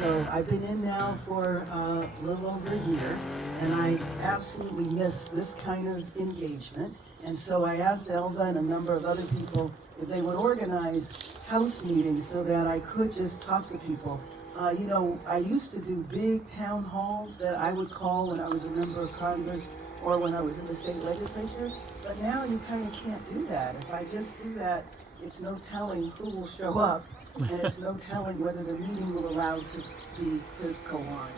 so I've been in now for a little over a year, and I absolutely miss this kind of engagement. And so I asked Elva and a number of other people if they would organize house meetings so that I could just talk to people. I used to do big town halls that I would call when I was a member of Congress or when I was in the state legislature, but now you kind of can't do that. If I just do that, it's no telling who will show up, and it's no telling whether the meeting will allow to go on.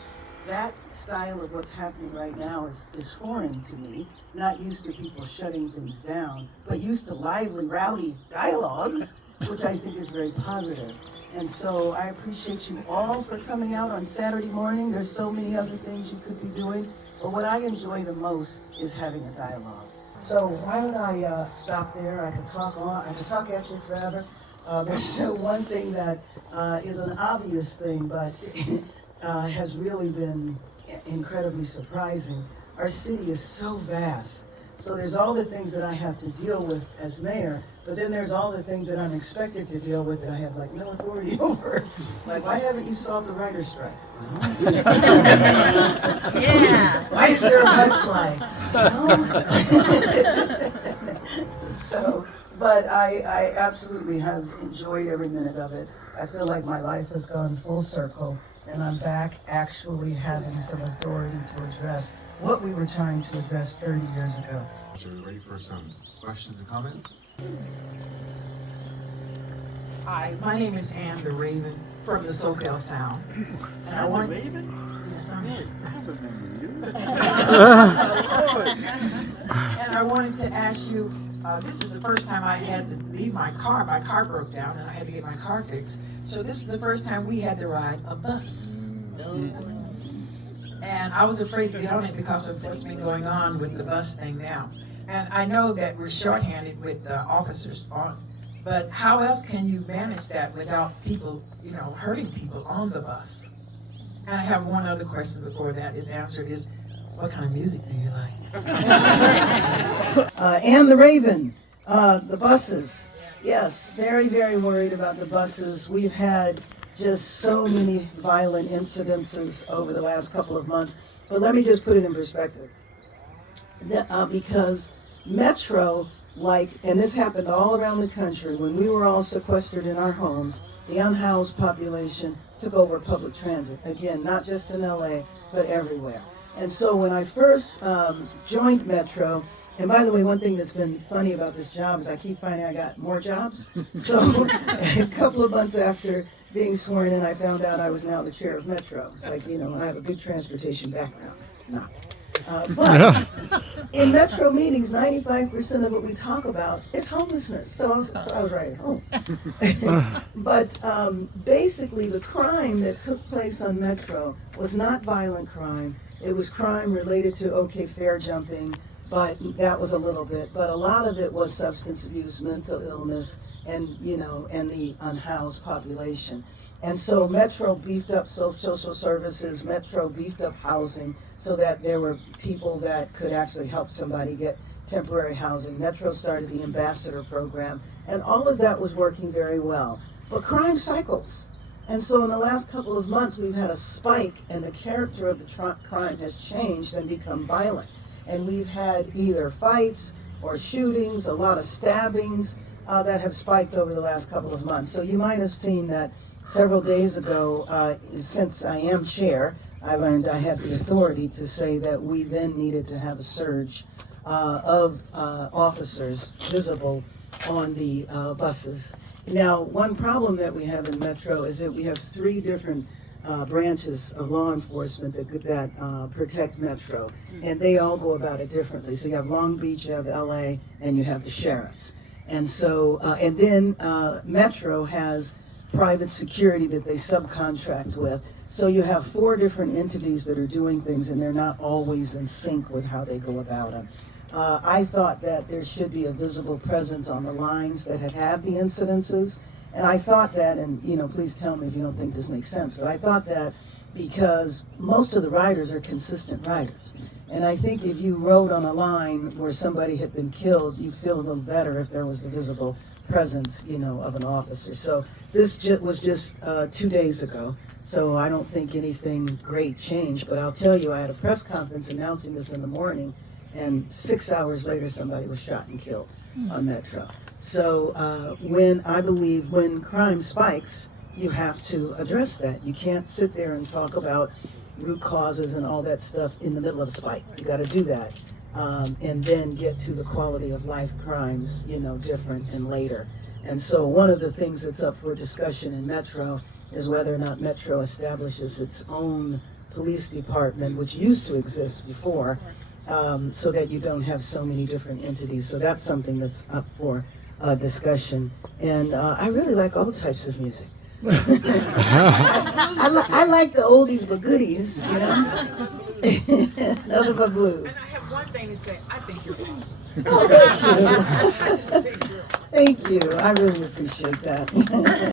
That style of what's happening right now is foreign to me, not used to people shutting things down, but used to lively, rowdy dialogues, which I think is very positive. And so I appreciate you all for coming out on Saturday morning. There's so many other things you could be doing, but what I enjoy the most is having a dialogue. So why don't I stop there? I could talk at you forever. There's one thing that is an obvious thing, but has really been incredibly surprising. Our city is so vast. So there's all the things that I have to deal with as mayor, but then there's all the things that I'm expected to deal with that I have like no authority over. Like, why haven't you solved the writer's strike? Yeah. Why is there a mudslide? So, but I absolutely have enjoyed every minute of it. I feel like my life has gone full circle, and I'm back actually having some authority to address what we were trying to address 30 years ago. So we're ready for some questions and comments? Hi, my name is Ann the Raven from the SoCal Sound. And I want Raven? Yes, I'm it. I remember you. And I wanted to ask you, this is the first time I had to leave my car. My car broke down and I had to get my car fixed. So this is the first time we had to ride a bus. And I was afraid to get on it because of what's been going on with the bus thing now. And I know that we're shorthanded with officers on, but how else can you manage that without people, hurting people on the bus? And I have one other question before that is answered is, what kind of music do you like? Ann the Raven, the buses. Yes, very, very worried about the buses. We've had just so many violent incidences over the last couple of months. But let me just put it in perspective. Because Metro, and this happened all around the country, when we were all sequestered in our homes, the unhoused population took over public transit. Again, not just in LA, but everywhere. And so when I first joined Metro, and by the way, one thing that's been funny about this job is I keep finding I got more jobs. So a couple of months after being sworn in, I found out I was now the chair of Metro. It's like, I have a big transportation background. Not. But in Metro meetings, 95% of what we talk about is homelessness. So I was right at home. But basically, the crime that took place on Metro was not violent crime. It was crime related to, fare jumping, but that was a little bit. But a lot of it was substance abuse, mental illness, and the unhoused population. And so Metro beefed up social services, Metro beefed up housing so that there were people that could actually help somebody get temporary housing. Metro started the ambassador program, and all of that was working very well. But crime cycles. And so in the last couple of months, we've had a spike, and the character of the crime has changed and become violent. And we've had either fights or shootings, a lot of stabbings that have spiked over the last couple of months. So you might have seen that several days ago, since I am chair, I learned I had the authority to say that we then needed to have a surge of officers visible on the buses. Now, one problem that we have in Metro is that we have 3 different branches of law enforcement that protect Metro, and they all go about it differently. So you have Long Beach, you have LA, and you have the sheriffs. And so, and then Metro has private security that they subcontract with. So you have 4 different entities that are doing things, and they're not always in sync with how they go about them. I thought that there should be a visible presence on the lines that had the incidences, and I thought that, and please tell me if you don't think this makes sense, but I thought that because most of the riders are consistent riders. And I think if you rode on a line where somebody had been killed, you'd feel a little better if there was a visible presence, of an officer. So this was just 2 days ago. So I don't think anything great changed. But I'll tell you, I had a press conference announcing this in the morning, and 6 hours later, somebody was shot and killed on Metro. So I believe when crime spikes, you have to address that. You can't sit there and talk about root causes and all that stuff in the middle of a spike. You got to do that, and then get to the quality of life crimes, different and later. And so one of the things that's up for discussion in Metro is whether or not Metro establishes its own police department, which used to exist before, so that you don't have so many different entities. So that's something that's up for discussion. And I really like all types of music. I like the oldies but goodies, Nothing but blues. And I have one thing to say. I think you're awesome. Oh, thank you. I just think you're awesome. Thank you. I really appreciate that.